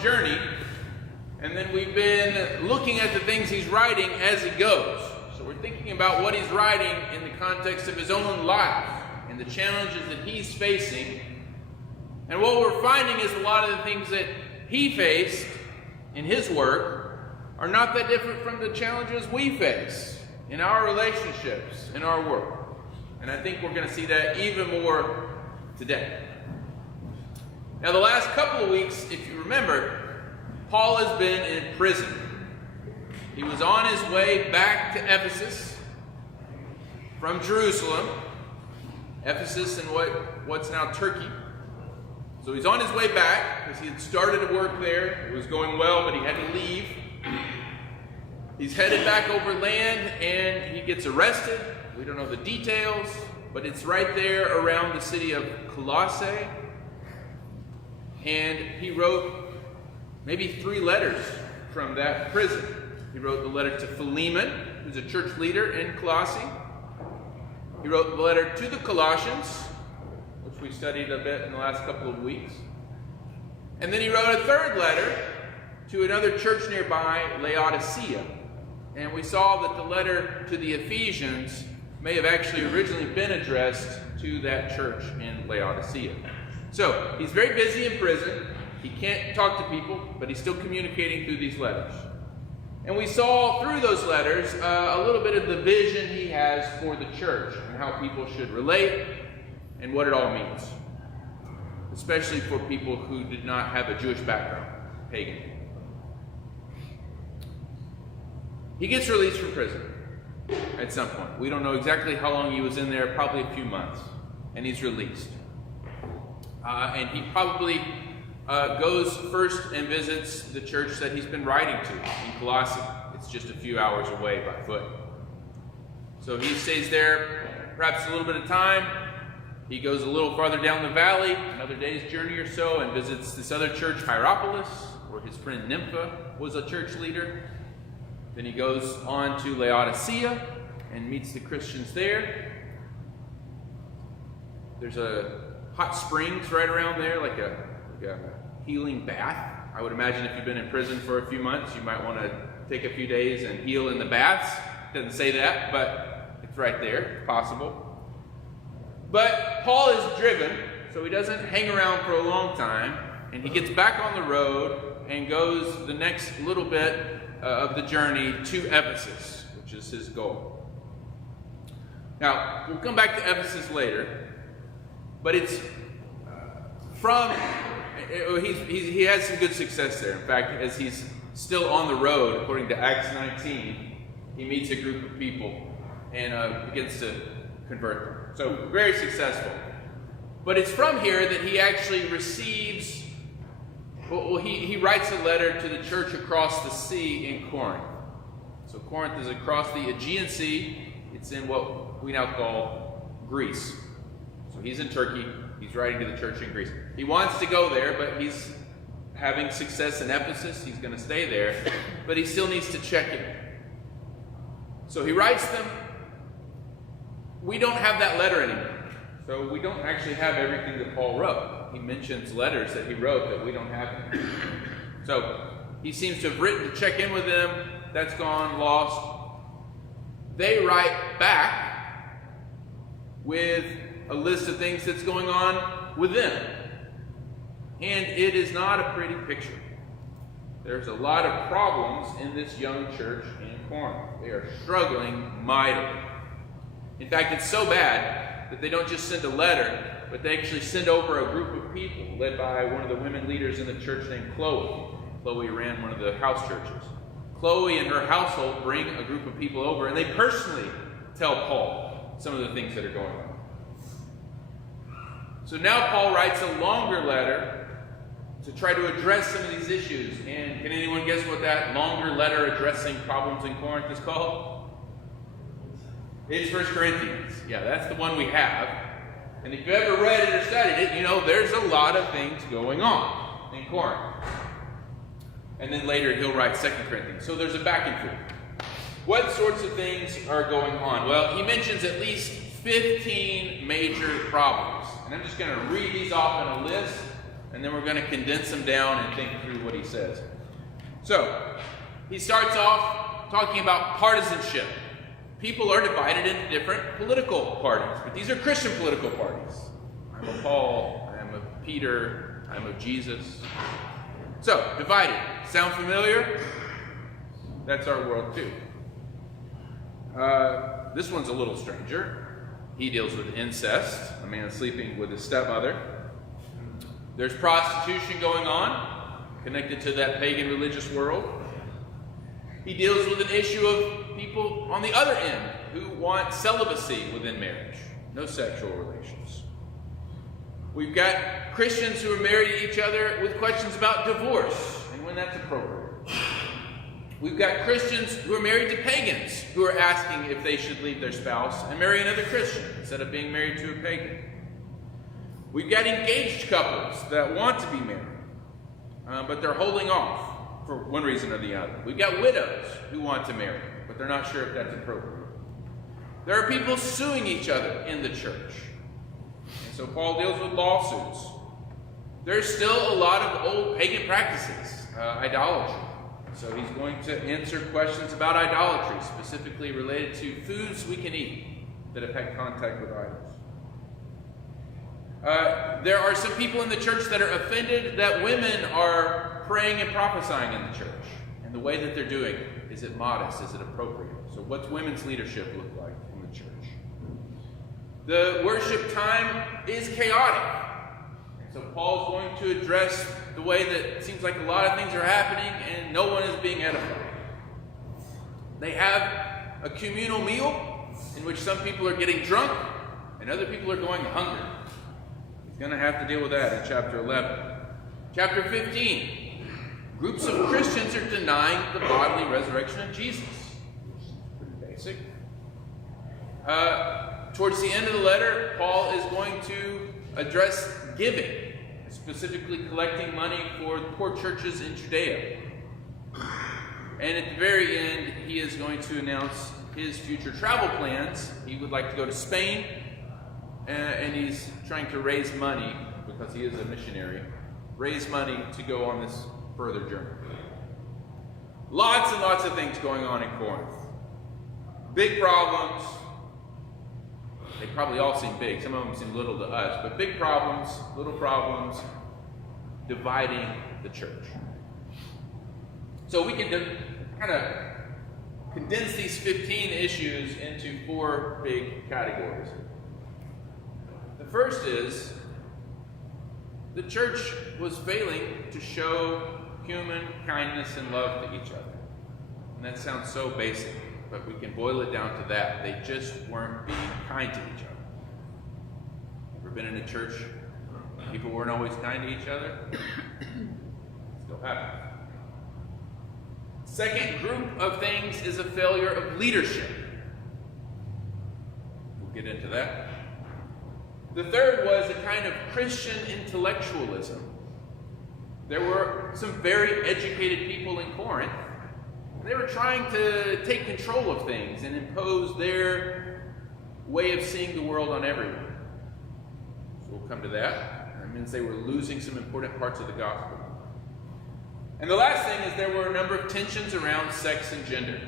journey, and then we've been looking at the things he's writing as he goes. So we're thinking about what he's writing in the context of his own life and the challenges that he's facing. And what we're finding is a lot of the things that he faced in his work are not that different from the challenges we face in our relationships, in our work. And I think we're going to see that even more today. Now, the last couple of weeks, if you remember, Paul has been in prison. He was on his way back to Ephesus from Jerusalem. Ephesus in what's now Turkey. So he's on his way back because he had started to work there. It was going well, but he had to leave. He's headed back over land and he gets arrested. We don't know the details, but it's right there around the city of Colossae. And he wrote maybe 3 letters from that prison. He wrote the letter to Philemon, who's a church leader in Colossae. He wrote the letter to the Colossians, which we studied a bit in the last couple of weeks. And then he wrote a 3rd letter to another church nearby, Laodicea. And we saw that the letter to the Ephesians may have actually originally been addressed to that church in Laodicea. So, he's very busy in prison. He can't talk to people, but he's still communicating through these letters. And we saw through those letters a little bit of the vision he has for the church and how people should relate and what it all means, especially for people who did not have a Jewish background, pagan. He gets released from prison at some point. We don't know exactly how long he was in there, probably a few months, and he's released. And he probably goes first and visits the church that he's been writing to in Colossae. It's just a few hours away by foot. So he stays there perhaps a little bit of time. He goes a little farther down the valley, another day's journey or so, and visits this other church, Hierapolis, where his friend Nympha was a church leader. Then he goes on to Laodicea and meets the Christians there. There's a hot springs right around there, like a healing bath. I would imagine if you've been in prison for a few months, you might want to take a few days and heal in the baths. It doesn't say that, but it's right there. It's possible. But Paul is driven, so he doesn't hang around for a long time, and he gets back on the road and goes the next little bit of the journey to Ephesus, which is his goal. Now, we'll come back to Ephesus later, but it's he has some good success there. In fact, as he's still on the road, according to Acts 19, he meets a group of people and begins to convert them. So, very successful. But it's from here that he actually receives, he writes a letter to the church across the sea in Corinth. So Corinth is across the Aegean Sea. It's in what we now call Greece. So he's in Turkey. He's writing to the church in Greece. He wants to go there, but he's having success in Ephesus. He's going to stay there, but he still needs to check in. So he writes them. We don't have that letter anymore. So we don't actually have everything that Paul wrote. He mentions letters that he wrote that we don't have anymore. So he seems to have written to check in with them. That's gone, lost. They write back with a list of things that's going on with them. And it is not a pretty picture. There's a lot of problems in this young church in Corinth. They are struggling mightily. In fact, it's so bad that they don't just send a letter, but they actually send over a group of people led by one of the women leaders in the church named Chloe. Chloe ran one of the house churches. Chloe and her household bring a group of people over, and they personally tell Paul some of the things that are going on. So now Paul writes a longer letter to try to address some of these issues. And can anyone guess what that longer letter addressing problems in Corinth is called? It's 1 Corinthians. Yeah, that's the one we have. And if you've ever read it or studied it, you know there's a lot of things going on in Corinth. And then later he'll write 2 Corinthians. So there's a back and forth. What sorts of things are going on? Well, he mentions at least 15 major problems. And I'm just going to read these off in a list. and then we're going to condense them down and think through what he says. So, he starts off talking about partisanship. People are divided into different political parties, but these are Christian political parties. I'm of Paul, I'm of Peter, I'm of Jesus. So, divided. Sound familiar? That's our world too. This one's a little stranger. He deals with incest, a man sleeping with his stepmother. There's prostitution going on, connected to that pagan religious world. He deals with an issue of people on the other end who want celibacy within marriage, no sexual relations. We've got Christians who are married to each other with questions about divorce and when that's appropriate. We've got Christians who are married to pagans who are asking if they should leave their spouse and marry another Christian instead of being married to a pagan. We've got engaged couples that want to be married, but they're holding off for one reason or the other. We've got widows who want to marry, but they're not sure if that's appropriate. There are people suing each other in the church. And so Paul deals with lawsuits. There's still a lot of old pagan practices, idolatry. So he's going to answer questions about idolatry, specifically related to foods we can eat that have had contact with idols. There are some people in the church that are offended that women are praying and prophesying in the church. And the way that they're doing it, is it modest? Is it appropriate? So what's women's leadership look like in the church? The worship time is chaotic. So Paul's going to address the way that it seems like a lot of things are happening and no one is being edified. They have a communal meal in which some people are getting drunk and other people are going hungry. He's going to have to deal with that in chapter 11. Chapter 15, groups of Christians are denying the bodily resurrection of Jesus. Pretty basic. Towards the end of the letter, Paul is going to address giving, specifically collecting money for the poor churches in Judea. And at the very end, he is going to announce his future travel plans. He would like to go to Spain, and he's trying to raise money, because he is a missionary, raise money to go on this further journey. Lots and lots of things going on in Corinth. Big problems. They probably all seem big. Some of them seem little to us. But big problems, little problems, dividing the church. So we can kind of condense these 15 issues into 4 big categories. The first is the church was failing to show human kindness and love to each other. And that sounds so basic, but we can boil it down to that. They just weren't being kind to each other. Ever been in a church where people weren't always kind to each other? Still happens. Second group of things is a failure of leadership. We'll get into that. The third was a kind of Christian intellectualism. There were some very educated people in Corinth. They were trying to take control of things and impose their way of seeing the world on everyone. So we'll come to that. That means they were losing some important parts of the gospel. And the last thing is there were a number of tensions around sex and gender.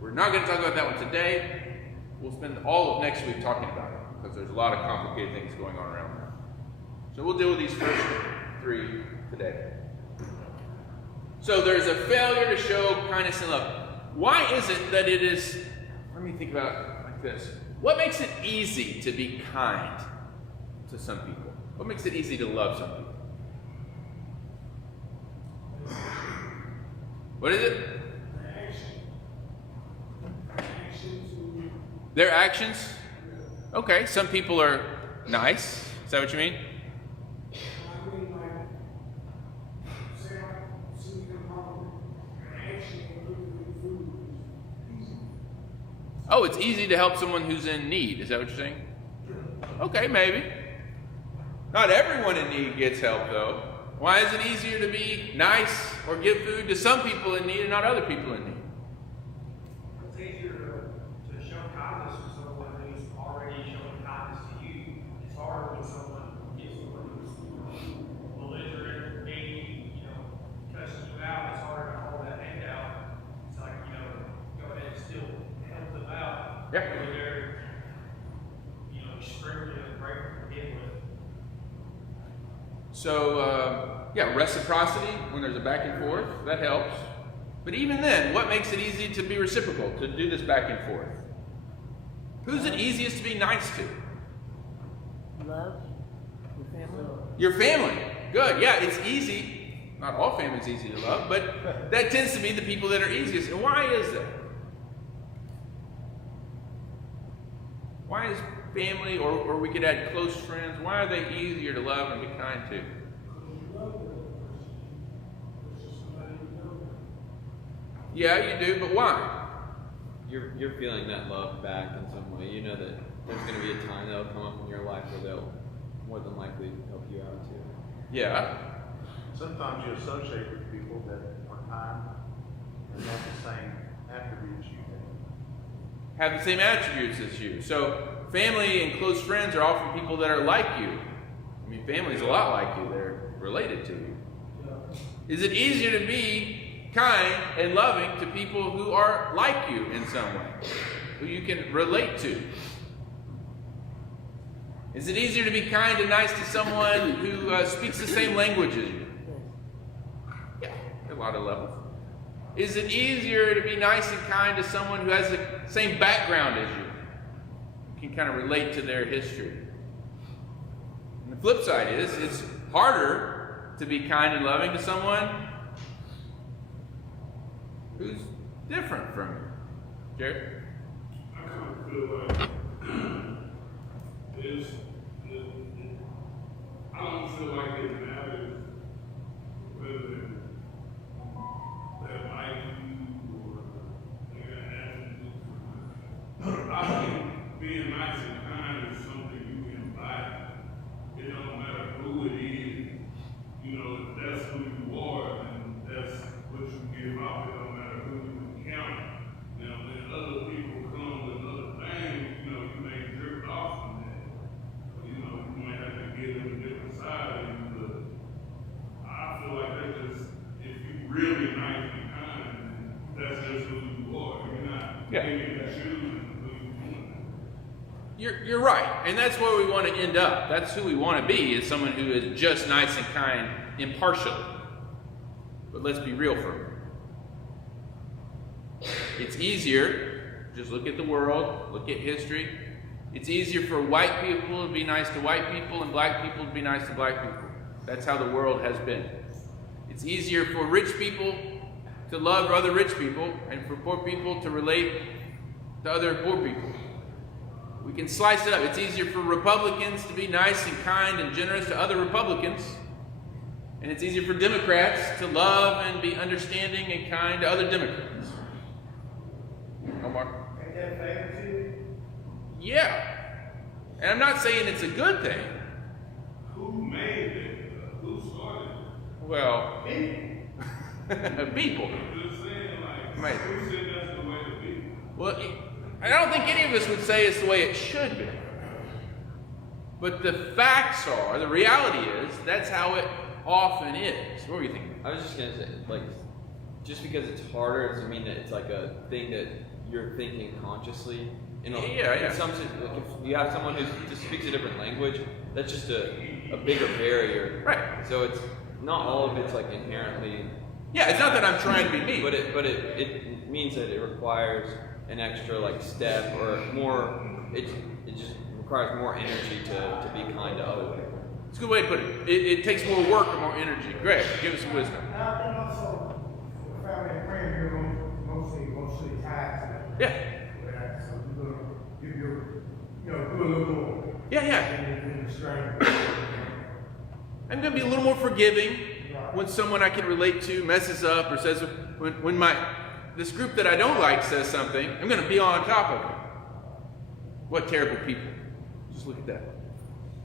We're not going to talk about that one today. We'll spend all of next week talking about it, because there's a lot of complicated things going on around that. So we'll deal with these first 3 today. So there's a failure to show kindness and love. Why is it that it is, let me think about it like this. What makes it easy to be kind to some people? What makes it easy to love some people? What is it? Their actions? Okay, some people are nice. Is that what you mean? Oh, it's easy to help someone who's in need. Is that what you're saying? Okay, maybe. Not everyone in need gets help, though. Why is it easier to be nice or give food to some people in need and not other people in need? It's easier to show kindness to someone who's already showing kindness to you. It's harder when someone gives someone who's Yeah. Whether they're, extremely ungrateful to begin with. So, reciprocity, when there's a back and forth, that helps. But even then, what makes it easy to be reciprocal, to do this back and forth? Who's it easiest to be nice to? Love your family. Your family. Good. Yeah, it's easy. Not all families easy to love, but that tends to be the people that are easiest. And why is that? Why is family, or we could add close friends, why are they easier to love and be kind to? Yeah, you do, but why? You're feeling that love back in some way. You know that there's going to be a time that'll come up in your life where they'll more than likely help you out too. Yeah. Sometimes you associate with people that are kind and have the same attributes you Have the same attributes as you. So family and close friends are often people that are like you. I mean, family's a lot like you. They're related to you. Is it easier to be kind and loving to people who are like you in some way, who you can relate to? Is it easier to be kind and nice to someone who speaks the same language as you? Yeah, a lot of levels. Is it easier to be nice and kind to someone who has the same background as you? You can kind of relate to their history. And the flip side is, it's harder to be kind and loving to someone who's different from you. Jared? I kind of feel like I don't feel like it matters whether they like you or they got attitudes. I think being nice and kind is something you can buy. It don't matter who it is. If that's who you are, then that's what you give off. It don't matter who you encounter. Now, when other people come with other things, you may drift off from that. You might have to get them a different side of you, but I feel like that's just, if you really nice and kind, that's just who you are. You're not picking and choosing who you want. You're right, and that's where we want to end up. That's who we want to be, is someone who is just nice and kind impartially. But let's be real for a minute. It's easier, just look at the world, look at history. It's easier for white people to be nice to white people and black people to be nice to black people. That's how the world has been. It's easier for rich people to love other rich people and for poor people to relate to other poor people. We can slice it up. It's easier for Republicans to be nice and kind and generous to other Republicans. And it's easier for Democrats to love and be understanding and kind to other Democrats. Omar? Ain't that favoritism? Yeah. And I'm not saying it's a good thing. Who made it? Who started it? Well, people. I'm just saying, Right. who said that's the way to be? Well, I don't think any of us would say it's the way it should be. But the facts are, the reality is, that's how it often is. What were you thinking? I was just gonna say, just because it's harder doesn't mean that it's like a thing that you're thinking consciously. In some sense, if you have someone who just speaks a different language, that's just a bigger barrier. Right. So it's not all of it's inherently. Yeah, it's not that I'm trying to be mean. But it means that it requires an extra step or more. It just requires more energy to be kind to other people. It's a good way to put it. It takes more work or more energy. Greg, give us some wisdom. And I think also, for family and friends, you're mostly tied to them. Yeah. So you're going to give do a little more. Yeah. Than the stranger. I'm going to be a little more forgiving when someone I can relate to messes up or says, when this group that I don't like says something, I'm going to be on top of it. What terrible people. Just look at that.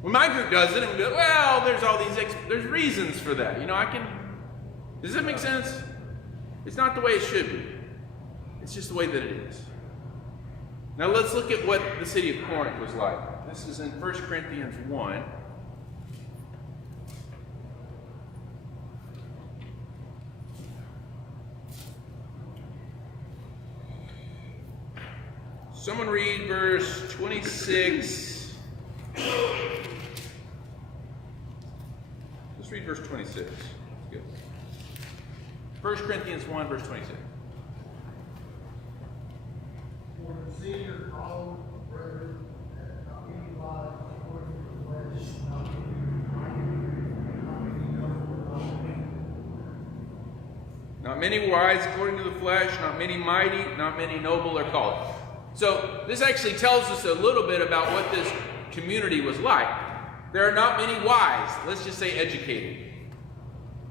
When my group does it, I'm going to go, well, there's all these, there's reasons for that. Does that make sense? It's not the way it should be. It's just the way that it is. Now let's look at what the city of Corinth was like. This is in 1 Corinthians 1. Someone read verse 26. Let's read verse 26. Good. 1 Corinthians 1, verse 26. For the Savior called, brethren, that not many wise according to the flesh, not many mighty, not many noble, Not many wise according to the flesh, not many mighty, not many noble are called. So this actually tells us a little bit about what this community was like. There are not many wise, let's just say educated.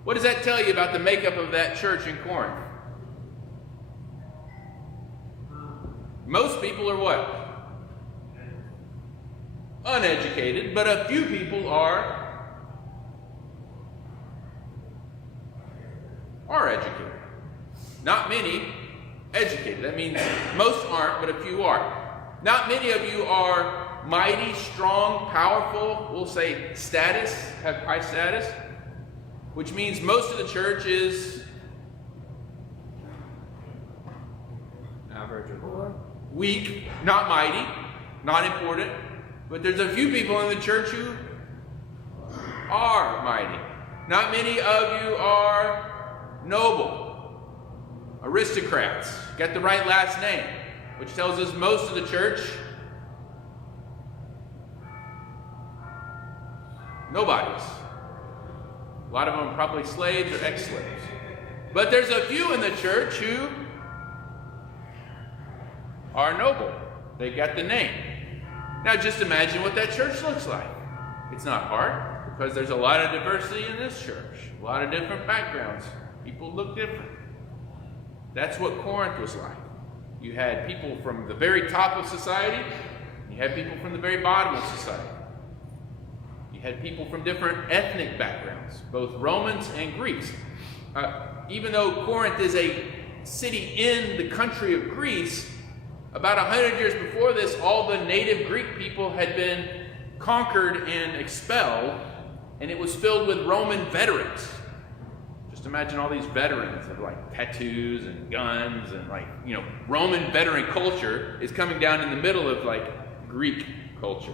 What does that tell you about the makeup of that church in Corinth? Most people are what? Uneducated, but a few people are educated. Not many educated. That means most aren't, but a few are. Not many of you are mighty, strong, powerful, we'll say status, have high status, which means most of the church is Average or weak, not mighty, not important. But there's a few people in the church who are mighty. Not many of you are noble, aristocrats, got the right last name, which tells us most of the church, nobodies. A lot of them are probably slaves or ex-slaves. But there's a few in the church who are noble. They got the name. Now just imagine what that church looks like. It's not hard, because there's a lot of diversity in this church. A lot of different backgrounds. People look different. That's what Corinth was like. You had people from the very top of society. You had people from the very bottom of society. You had people from different ethnic backgrounds, both Romans and Greeks. Even though Corinth is a city in the country of Greece, about 100 years before this, all the native Greek people had been conquered and expelled, and it was filled with Roman veterans. Just imagine all these veterans with like tattoos and guns and Roman veteran culture is coming down in the middle of like Greek culture.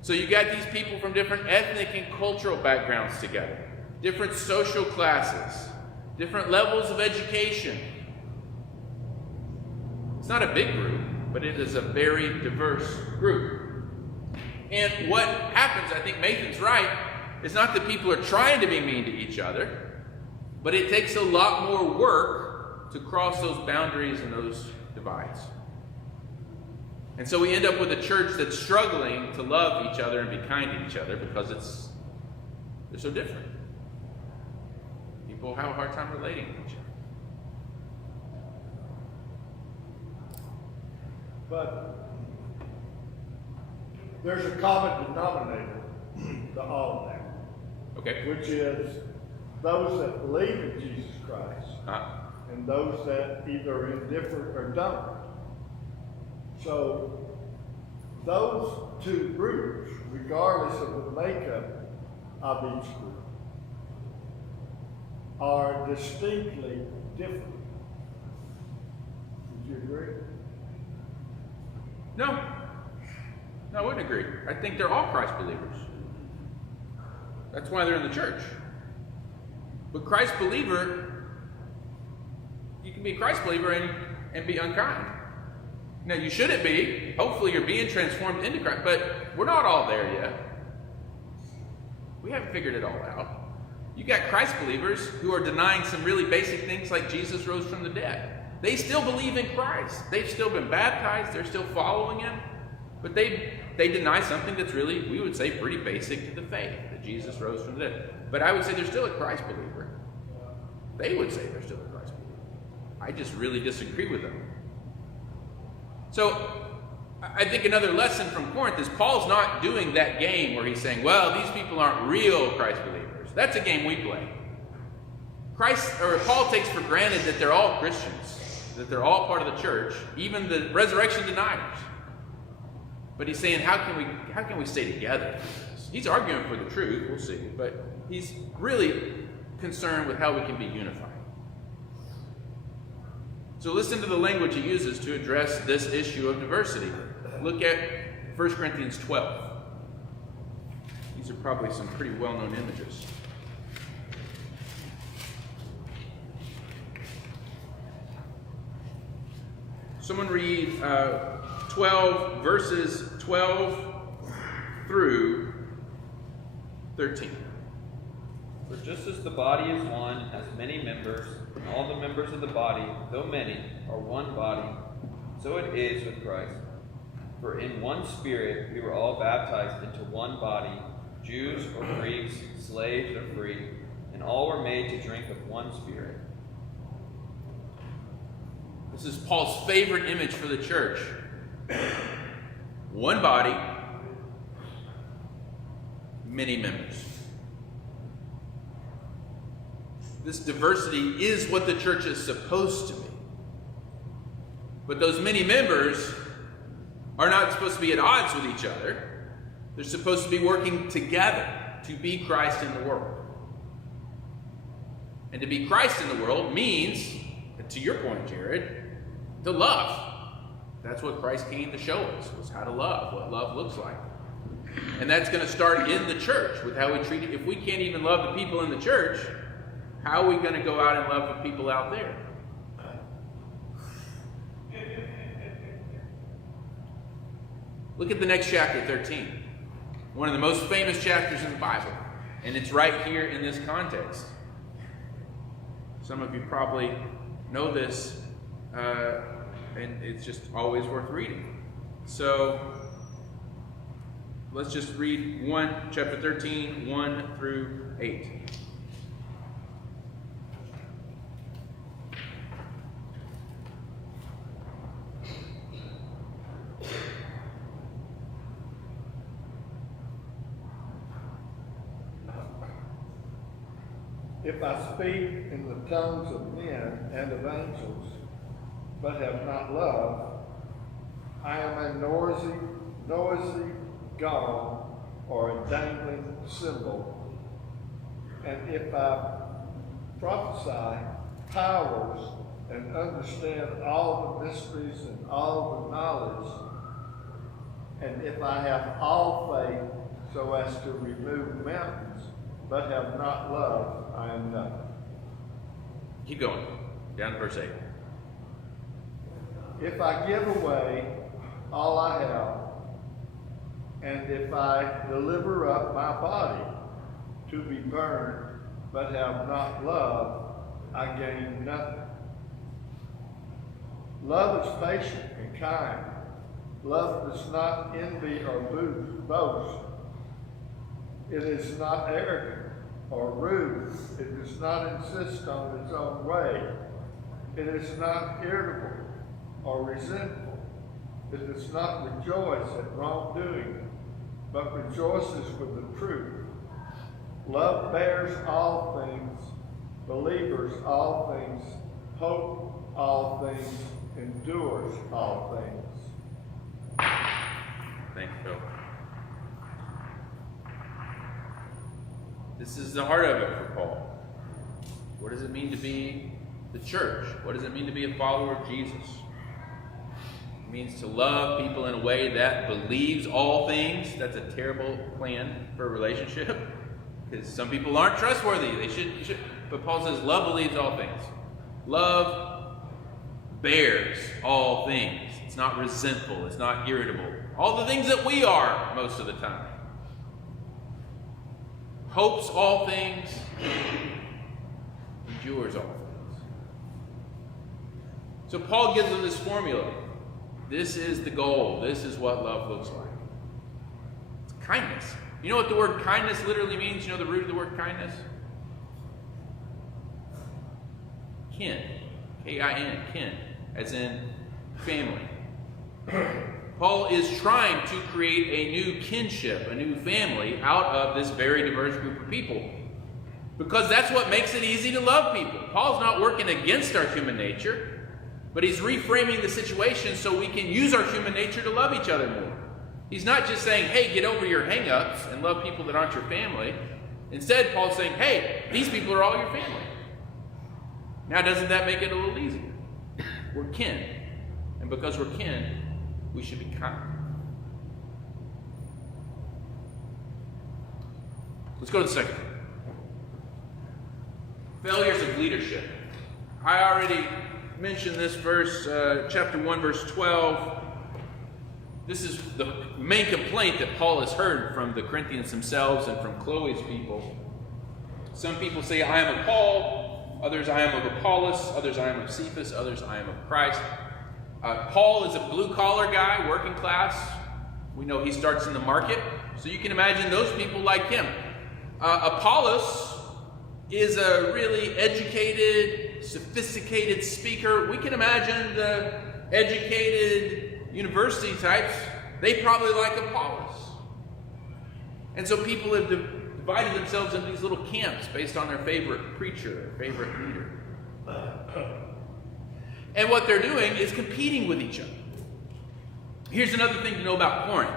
So you got these people from different ethnic and cultural backgrounds together, different social classes, different levels of education. It's not a big group, but it is a very diverse group. And what happens, I think Nathan's right, is not that people are trying to be mean to each other, but it takes a lot more work to cross those boundaries and those divides. And so we end up with a church that's struggling to love each other and be kind to each other because they're so different. People have a hard time relating to each other. But there's a common denominator to all of that, Okay. which is those that believe in Jesus Christ and those that either are indifferent or don't. So those two groups, regardless of the makeup of each group, are distinctly different. Would you agree? No, I wouldn't agree. I think they're all Christ believers. That's why they're in the church. But Christ believer, you can be a Christ believer and be unkind. Now, you shouldn't be. Hopefully you're being transformed into Christ, but we're not all there yet. We haven't figured it all out. You got Christ believers who are denying some really basic things like Jesus rose from the dead. They still believe in Christ. They've still been baptized. They're still following him. But they deny something that's really, we would say, pretty basic to the faith, that Jesus rose from the dead. But I would say they're still a Christ believer. They would say they're still a Christ believer. I just really disagree with them. So I think another lesson from Corinth is Paul's not doing that game where he's saying, well, these people aren't real Christ believers. That's a game we play. Paul takes for granted that they're all Christians, that they're all part of the church, even the resurrection deniers. But he's saying, how can we stay together? He's arguing for the truth, we'll see, but he's really concerned with how we can be unified. So listen to the language he uses to address this issue of diversity. Look at 1 Corinthians 12. These are probably some pretty well-known images. Someone read 12 verses 12 through 13. For just as the body is one, has many members, and all the members of the body, though many, are one body, so it is with Christ. For in one Spirit we were all baptized into one body, Jews or Greeks, slaves or free, and all were made to drink of one Spirit. This is Paul's favorite image for the church. One body, many members. This diversity is what the church is supposed to be. But those many members are not supposed to be at odds with each other. They're supposed to be working together to be Christ in the world. And to be Christ in the world means, to your point, Jared, to love. That's what Christ came to show us, was how to love, what love looks like. And that's going to start in the church with how we treat it. If we can't even love the people in the church, how are we going to go out and love the people out there? Look at the next chapter, 13. One of the most famous chapters in the Bible. And it's right here in this context. Some of you probably know this, and it's just always worth reading. So, let's just read chapter 13, 1 through 8. If I speak in the tongues of men and of angels, but have not love, I am a noisy gong or a dangling cymbal. And if I prophesy powers and understand all the mysteries and all the knowledge, and if I have all faith so as to remove mountains, but have not love, I am nothing. Keep going. Down to verse 8. If I give away all I have, and if I deliver up my body to be burned, but have not love, I gain nothing. Love is patient and kind. Love does not envy or boast. It is not arrogant or rude. It does not insist on its own way. It is not irritable or resentful. It does not rejoice at wrongdoing, but rejoices with the truth. Love bears all things, believes all things, hopes all things, endures all things. Thank you, Phil. This is the heart of it for Paul. What does it mean to be the church? What does it mean to be a follower of Jesus? It means to love people in a way that believes all things. That's a terrible plan for a relationship because some people aren't trustworthy. They should. But Paul says love believes all things. Love bears all things. It's not resentful. It's not irritable. All the things that we are most of the time. Hopes all things, endures all things. So Paul gives them this formula. This is the goal. This is what love looks like. It's kindness. You know what the word kindness literally means? You know the root of the word kindness? Kin. K-I-N. Kin. As in family. Paul is trying to create a new kinship, a new family out of this very diverse group of people. Because that's what makes it easy to love people. Paul's not working against our human nature, but he's reframing the situation so we can use our human nature to love each other more. He's not just saying, hey, get over your hang-ups and love people that aren't your family. Instead, Paul's saying, hey, these people are all your family. Now, doesn't that make it a little easier? we're kin. And because we're kin, we should be kind. Let's go to the second. Failures of leadership. I already mentioned this verse, chapter 1, verse 12. This is the main complaint that Paul has heard from the Corinthians themselves and from Chloe's people. Some people say, I am of Paul. Others, I am of Apollos. Others, I am of Cephas. Others, I am of Christ. Paul is a blue-collar guy, working class. We know he starts in the market. So you can imagine those people like him. Apollos is a really educated, sophisticated speaker. We can imagine the educated university types. They probably like Apollos. And so people have divided themselves into these little camps based on their favorite preacher, their favorite leader. And what they're doing is competing with each other. Here's another thing to know about Corinth.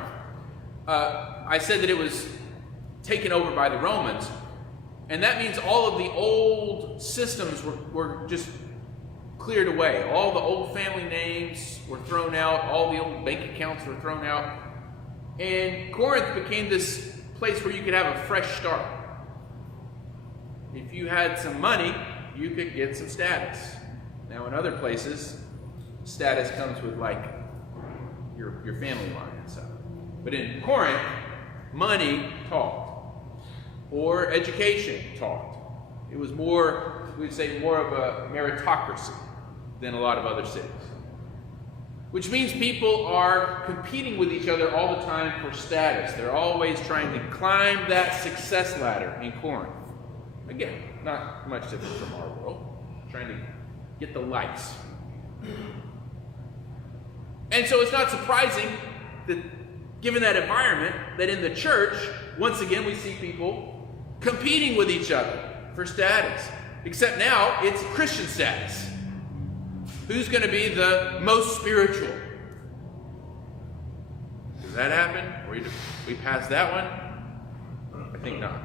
I said that it was taken over by the Romans. And that means all of the old systems were just cleared away. All the old family names were thrown out. All the old bank accounts were thrown out. And Corinth became this place where you could have a fresh start. If you had some money, you could get some status. Now in other places, status comes with like your family line and stuff. But in Corinth, money talked. Or education talked. It was more, we'd say, more of a meritocracy than a lot of other cities. Which means people are competing with each other all the time for status. They're always trying to climb that success ladder in Corinth. Again, not much different from our world. Trying to get the likes. And so it's not surprising that, given that environment, that in the church, once again, we see people competing with each other for status. Except now, it's Christian status. Who's going to be the most spiritual? Does that happen? Or we passed that one? I think not.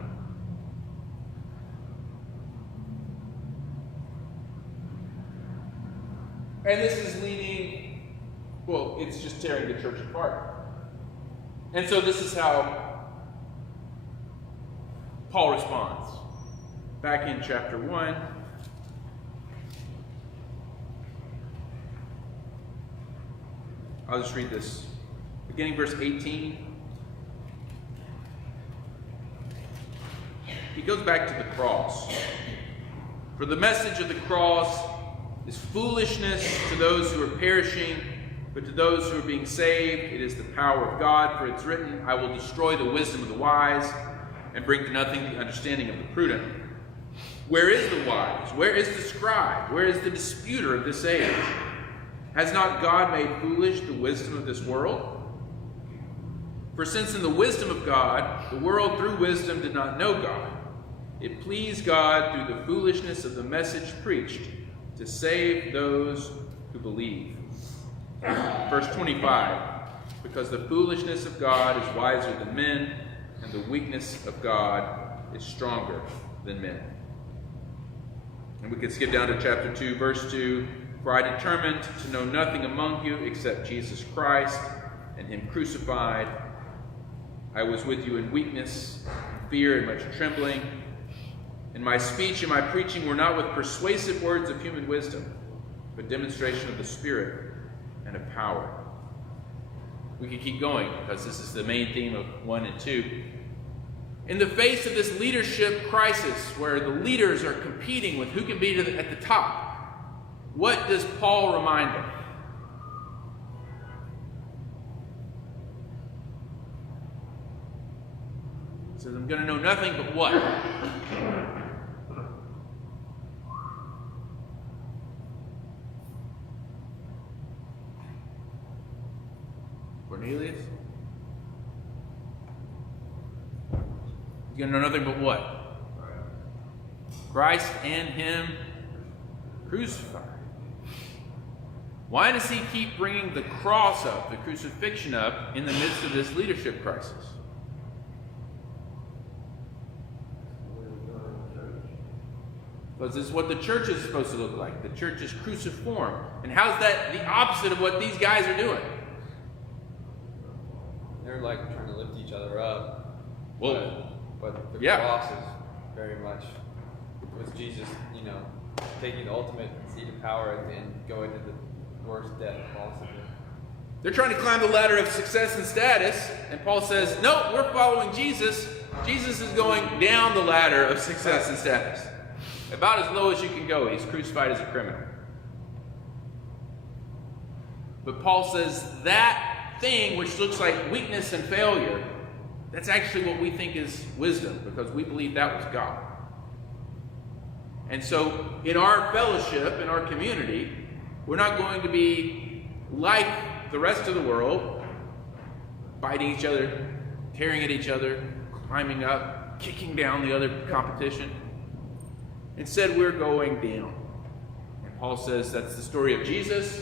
And this is leading, well, it's just tearing the church apart. And so this is how Paul responds. Back in chapter 1. I'll just read this. Beginning verse 18. He goes back to the cross. For the message of the cross is foolishness to those who are perishing, but to those who are being saved, it is the power of God. For it's written, I will destroy the wisdom of the wise and bring to nothing the understanding of the prudent. Where is the wise? Where is the scribe? Where is the disputer of this age? Has not God made foolish the wisdom of this world? For since in the wisdom of God, the world through wisdom did not know God, it pleased God through the foolishness of the message preached to save those who believe. Verse 25, because the foolishness of God is wiser than men, and the weakness of God is stronger than men. And we can skip down to chapter 2, verse 2. For I determined to know nothing among you except Jesus Christ and him crucified. I was with you in weakness, fear, and much trembling. And my speech and my preaching were not with persuasive words of human wisdom, but demonstration of the Spirit and of power. We can keep going because this is the main theme of 1 and 2. In the face of this leadership crisis where the leaders are competing with who can be at the top, what does Paul remind them? He says, I'm going to know nothing but what? Cornelius? You're going to know nothing but what? Christ and him crucified. Why does he keep bringing the cross up, the crucifixion up, in the midst of this leadership crisis? Because this is what the church is supposed to look like. The church is cruciform. And how's that the opposite of what these guys are doing? They're like trying to lift each other up. Well, but the yeah. cross is very much was Jesus, taking the ultimate seat of power and going to the worst death possible. They're trying to climb the ladder of success and status, and Paul says, no, we're following Jesus. Jesus is going down the ladder of success and status. About as low as you can go. He's crucified as a criminal. But Paul says that thing which looks like weakness and failure, that's actually what we think is wisdom, because we believe that was God. And so in our fellowship, in our community, we're not going to be like the rest of the world, biting each other, tearing at each other, climbing up, kicking down the other competition. Instead, we're going down. And Paul says that's the story of Jesus,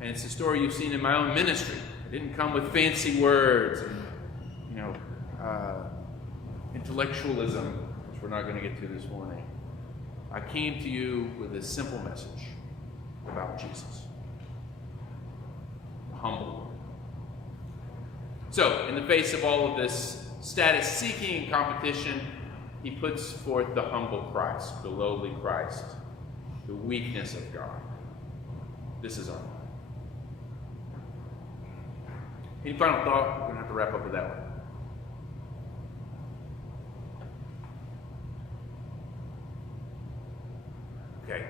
and it's the story you've seen in my own ministry. I didn't come with fancy words and, intellectualism, which we're not going to get to this morning. I came to you with a simple message about Jesus. Humble. So, in the face of all of this status-seeking competition, he puts forth the humble Christ, the lowly Christ, the weakness of God. This is our life. Any final thought? We're going to have to wrap up with that one. Okay.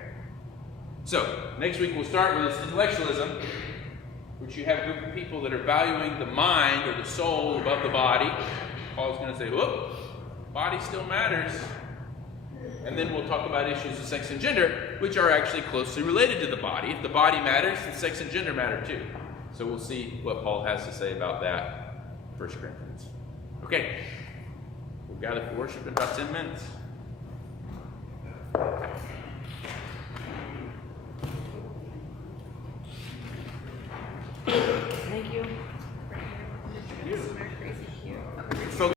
So, next week we'll start with this intellectualism, which you have a group of people that are valuing the mind or the soul above the body. Paul's going to say, whoop, body still matters. And then we'll talk about issues of sex and gender, which are actually closely related to the body. If the body matters, then sex and gender matter too. So we'll see what Paul has to say about that in 1 Corinthians. Okay. We'll gather for worship in about 10 minutes.